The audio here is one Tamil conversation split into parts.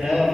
தேவை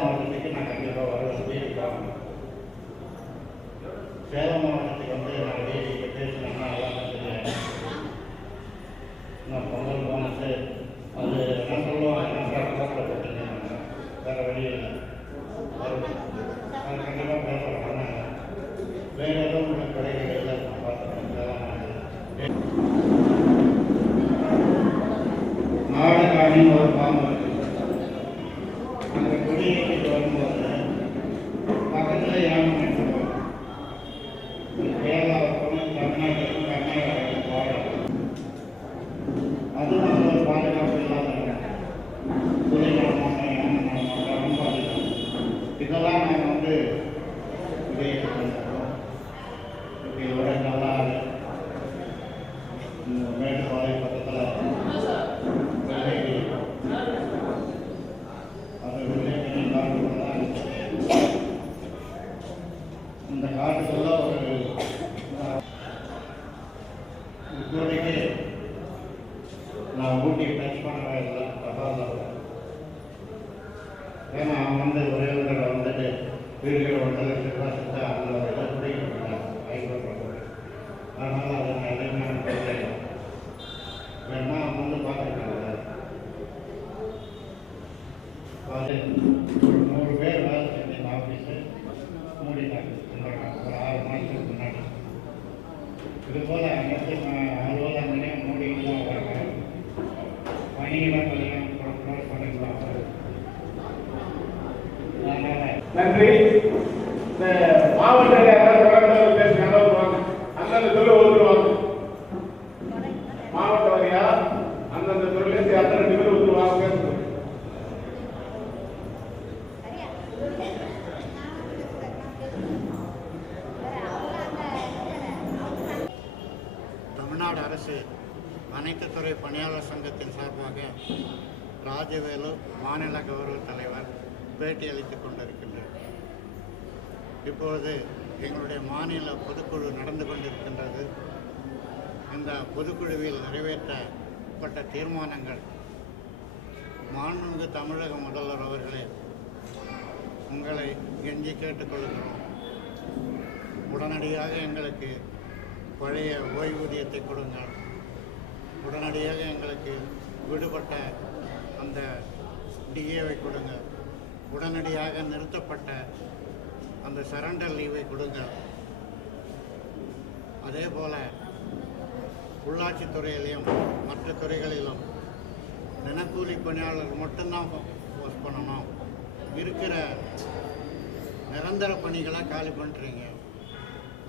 ஏன்னா அவன் வந்து ஒரே ஒரு வந்துட்டு வீடுகள் ஒன்றரை லட்சம் ரூபாய் சுத்தா அந்த ஒரு இதை பிடிக்க அதனால் அதனால அதை நான் எதுவுமே வேணா அவன் வந்து பார்த்துருக்காங்க அது. ஒரு நூறு பேர் வேலை செஞ்ச ஆஃபீஸு மூடிட்டாங்க ஒரு ஆறு மாதத்துக்கு முன்னாடி. இது போல் அனைத்து நன்றி. இந்த மாவட்ட யாராவது வழக்கறிஞர் அந்தந்த தொழில் ஒதுக்குவாங்க மாவட்ட வகையா அந்தந்த தொழிலேருந்து யாத்திரை ரெண்டு பேர் ஒதுக்குவாங்க தமிழ்நாடு அரசு அனைத்து துறை பணியாளர் சங்கத்தின் சார்பாக ராஜவேலு மாநில கௌரவ தலைவர் பேட்டியளித்துக் அளித்துக் இப்போது இப்பொழுது எங்களுடைய மாநில பொதுக்குழு நடந்து கொண்டிருக்கின்றது. இந்த பொதுக்குழுவில் நிறைவேற்றப்பட்ட தீர்மானங்கள் மாண்புமிகு தமிழக முதல்வர் அவர்களே உங்களை கெஞ்சி கேட்டுக்கொள்கிறோம். உடனடியாக எங்களுக்கு பழைய ஓய்வூதியத்தை கொடுங்கள். உடனடியாக எங்களுக்கு விடுபட்ட அந்த டிஏவை கொடுங்கள். உடனடியாக நிறுத்தப்பட்ட அந்த சரண்டர் லீவை கொடுங்க. அதே போல் உள்ளாட்சி துறையிலையும் மற்ற துறைகளிலும் தினக்கூலி பணியாளர்கள் மட்டும்தான் போஸ்ட் பண்ணணும். இருக்கிற நிரந்தர பணிகளை காலி பண்ணுறீங்க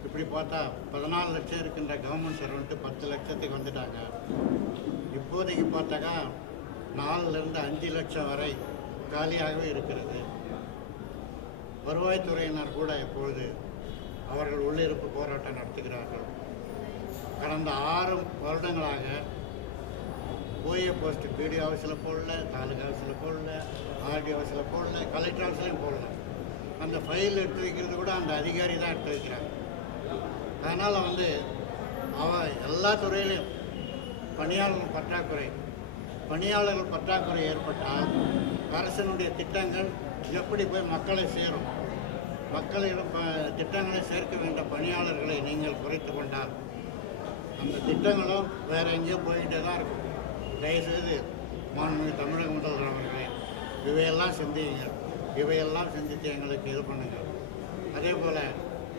இப்படி பார்த்தா பதினாலு லட்சம் இருக்கின்ற கவர்மெண்ட் சர்வெண்ட்டு பத்து லட்சத்துக்கு வந்துட்டாங்க. இப்போதைக்கு பார்த்தாக்கா நாலுலேருந்து அஞ்சு லட்சம் வரை காலியாகவே இருக்கிறது. வருவாய்த்துறையினர் கூட இப்பொழுது அவர்கள் உள்ளிருப்பு போராட்டம் நடத்துகிறார்கள். கடந்த ஆறு வருடங்களாக ஓஏ போஸ்ட் பிடி ஆஃபீஸில் போடல தாலுகா ஆஃபீஸில் போடல ஆர்டி ஆஃபீஸில் போடல கலெக்டர் ஆஃபீஸ்லையும் போடல. அந்த ஃபைல் எடுத்து வைக்கிறது கூட அந்த அதிகாரி தான் எடுத்து வைக்கிறாங்க அதனால் வந்து அவ எல்லா துறையிலையும் பணியாளர்கள் பற்றாக்குறை பணியாளர்கள் பற்றாக்குறை ஏற்பட்டால் அரசினுடைய திட்டங்கள் எப்படி போய் மக்களை சேரும்? மக்களிடம் திட்டங்களை சேர்க்க வேண்டிய பணியாளர்களை நீங்கள் குறைத்து கொண்டால் அந்த திட்டங்களும் வேற எங்கேயோ போயிட்டே தான் இருக்கும். தயவுசெய்து மாண்புமிகு தமிழக முதல்வர் அவர்களே இவையெல்லாம் சிந்தியுங்க இவையெல்லாம் சிந்தித்து எங்களுக்கு இது பண்ணுங்க அதே போல்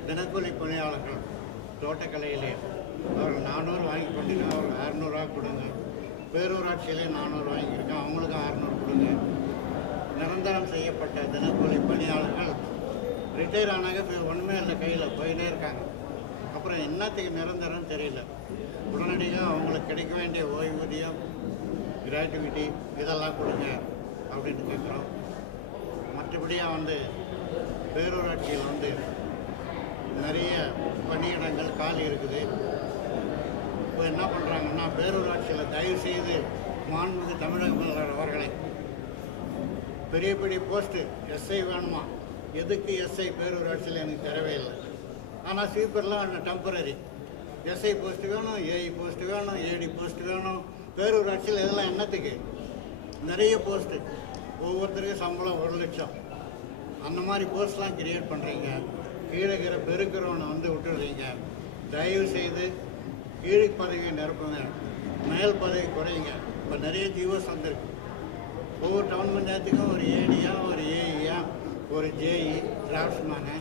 தினக்கூலி பணியாளர்கள் தோட்டக்கலையிலே அவர்கள் நானூறு வாங்கி கொண்டீங்கன்னா அவர்கள் அறநூறுவா கொடுங்க. பேரூராட்சியிலே நானூறு வாங்கியிருக்கேன் அவங்களுக்கும் அறநூறு கொடுங்க. நிரந்தரம் செய்யப்பட்ட தினக்கூலி பணியாளர்கள் ரிட்டையர் ஆனாங்க ஒன்றுமே இல்லை கையில் போயிட்டே இருக்காங்க. அப்புறம் என்னத்துக்கு நிரந்தரம் தெரியல. உடனடியாக அவங்களுக்கு கிடைக்க வேண்டிய ஓய்வூதியம் கிராட்டிவிட்டி இதெல்லாம் கொடுங்க அப்படின்னு கேட்குறோம் மற்றபடியாக வந்து பேரூராட்சியில் வந்து நிறைய பணியிடங்கள் காலி இருக்குது. இப்போ என்ன பண்ணுறாங்கன்னா பேரூராட்சியில் தயவு செய்து மாண்புமிகு தமிழக முதல்வர் அவர்களை பெரிய பெரிய போஸ்ட்டு எஸ்ஐ வேணுமா? எதுக்கு எஸ்ஐ பேரூராட்சியில் எனக்கு தேவையில்லை இல்லை? ஆனால் ஸ்வீப்பர்லாம் டெம்பரரி எஸ்ஐ போஸ்ட் வேணும் ஏஐ போஸ்ட் வேணும் ஏடி போஸ்ட் வேணும். பேரூராட்சியில் இதெல்லாம் என்னத்துக்கு? நிறைய போஸ்ட்டு ஒவ்வொருத்தருக்கும் சம்பளம் ஒரு லட்சம். அந்த மாதிரி போஸ்ட்லாம் கிரியேட் பண்ணுறீங்க கீழே இருக்கிற பெருக்கிறவனை வந்து விட்டுடுறீங்க. தயவு செய்து கீழ் பதவியை நிரப்புங்க. மேல் பதவி குறையுங்க. இப்போ நிறைய ஜீவஸ் வந்திருக்கு. ஒவ்வொரு டவுன் பஞ்சாயத்துக்கும் ஒரு ஏடியா ஒரு ஏஇயா ஒரு ஜேஇ டிராஃப்ட்ஸ்மேனு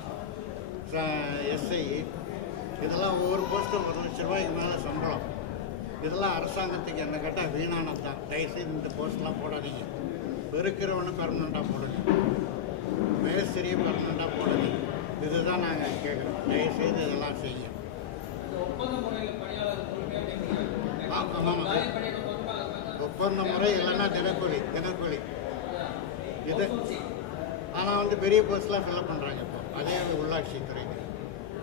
எஸ்ஐ இதெல்லாம் ஒவ்வொரு போஸ்ட்டும் ஒரு லட்ச ரூபாய்க்கு மேலே சம்பளம். இதெல்லாம் அரசாங்கத்துக்கு என்ன கேட்டால் வீணானது தான். தயவுசெய்து இந்த போஸ்ட்லாம் போடாதீங்க. பெருக்கிறவனு பெர்மனண்ட்டாக போடுங்க. மேஸ்திரியும் பெர்மனண்ட்டாக போடுங்க. இதுதான் நாங்கள் கேட்குறோம் தயவுசெய்து இதெல்லாம் செய்யுங்க. ஒப்பந்த முறையில் பணியாளர் முழுமையாக நியமிக்கிறாங்க. ஆ, ஆமாம். ஒப்பந்த முறை இல்லைன்னா தினக்கூலி தினக்கூலி. இது. ஆனால் வந்து பெரிய போஸ்ட்லாம் ஃபில்அப் பண்ணுறாங்க இப்போ. அதே உள்ளாட்சி துறைக்கு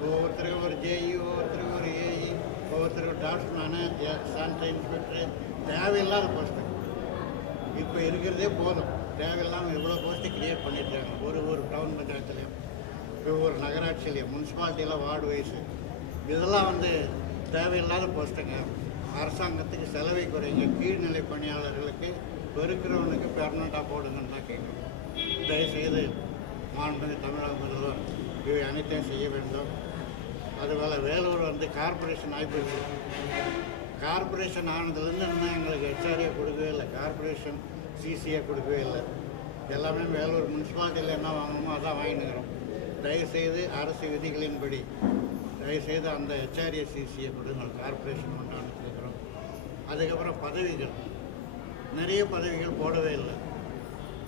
ஒவ்வொருத்தருக்கும் ஒரு ஜேஇ ஒவ்வொருத்தருக்கும் ஒரு ஏஇ ஒவ்வொருத்தருக்கும் டாக்டர்னானு சானிட்டரி இன்ஸ்பெக்டர் தேவையில்லாத போஸ்ட்டு இப்போ இருக்கிறதே போதும். தேவையில்லாமல் இவ்வளோ போஸ்ட்டு கிரியேட் பண்ணிட்டுருக்காங்க ஒரு ஒரு டவுன் பஞ்சாயத்துலேயும் ஒவ்வொரு நகராட்சியிலையும் முனிசிபாலிட்டியில் வார்டு வைஸு இதெல்லாம் வந்து தேவையில்லாத போஸ்ட்டுங்க அரசாங்கத்துக்கு செலவை குறைங்க. கீழ்நிலை பணியாளர்களுக்கு பெருக்கிறவனுக்கு பெர்மனண்ட்டாக போடுங்கன்னு தான் கேட்குறோம் தயவுசெய்து மாண்புமிகு தமிழக முதல்வர் இவை அனைத்தையும் செய்ய வேண்டும். அதுபோல் வேலூர் வந்து கார்ப்பரேஷன் ஆகிப்போச்சு கார்ப்பரேஷன் ஆனதுலேருந்து இன்னும் எங்களுக்கு ஹெச்ஆர்ஏ கொடுக்கவே இல்லை. கார்ப்பரேஷன் சிசிஏ கொடுக்கவே இல்லை. எல்லாமே வேலூர் முனிசிபாலிட்டியில் என்ன வாங்கணுமோ அதான் வாங்கினுக்கிறோம் தயவுசெய்து அரசு விதிகளின்படி தயவுசெய்து அந்த ஹெச்ஆர்ஏ சிசிஏ கொடுங்க கார்ப்பரேஷன் கொண்டாந்து அதுக்கப்புறம் பதவிகள். நிறைய பதவிகள் போடவே இல்லை.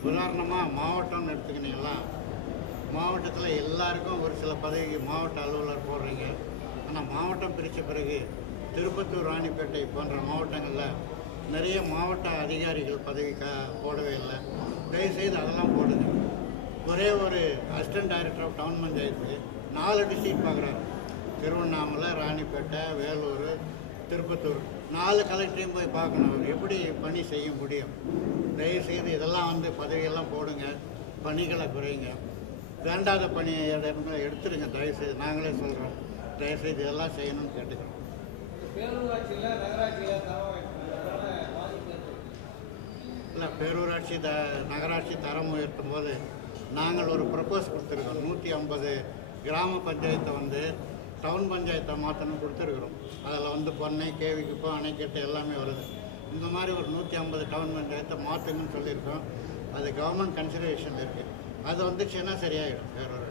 உதாரணமாக மாவட்டம்னு எடுத்துக்கினீங்களா மாவட்டத்தில் எல்லாருக்கும் ஒரு சில பதவிக்கு மாவட்ட அலுவலர் போடுறீங்க. ஆனால் மாவட்டம் பிரித்த பிறகு திருப்பத்தூர் ராணிப்பேட்டை போன்ற மாவட்டங்களில் நிறைய மாவட்ட அதிகாரிகள் பதவி க போடவே இல்லை. தயவுசெய்து அதெல்லாம் போடுங்க. ஒரே ஒரு assistant director of town panchayat நாலு டிஸ்ட்ரிக்ட் பார்க்குறாரு. திருவண்ணாமலை ராணிப்பேட்டை வேலூர் திருப்பத்தூர். நாலு கலெக்டரையும் போய் பார்க்கணும். அவர் எப்படி பணி செய்ய முடியும்? தயவுசெய்து இதெல்லாம் வந்து பதவியெல்லாம் போடுங்க. பணிகளை குறைங்க. வேண்டாத பணி இடங்களை எடுத்துடுங்க. தயவுசெய்து நாங்களே சொல்கிறோம் தயவுசெய்து இதெல்லாம் செய்யணும்னு கேட்டுக்கிறோம். இல்லை பேரூராட்சி த நகராட்சி தரம் உயர்த்தும் போது நாங்கள் ஒரு ப்ரப்போஸ் கொடுத்துருக்கோம். நூற்றி ஐம்பது கிராம பஞ்சாயத்தை வந்து டவுன் பஞ்சாயத்தை மாற்றணும் கொடுத்துருக்குறோம். அதில் வந்து பொன்னை கேவிக்குப்போ அணைக்கட்டு எல்லாமே வருது. இந்த மாதிரி ஒரு நூற்றி ஐம்பது டவுன் பஞ்சாயத்தை மாற்றுங்கன்னு சொல்லியிருக்கோம். அது கவர்மெண்ட் கன்சிடரேஷன் இருக்குது அது வந்துச்சுன்னா சரியாயிடும். வேற ஒரு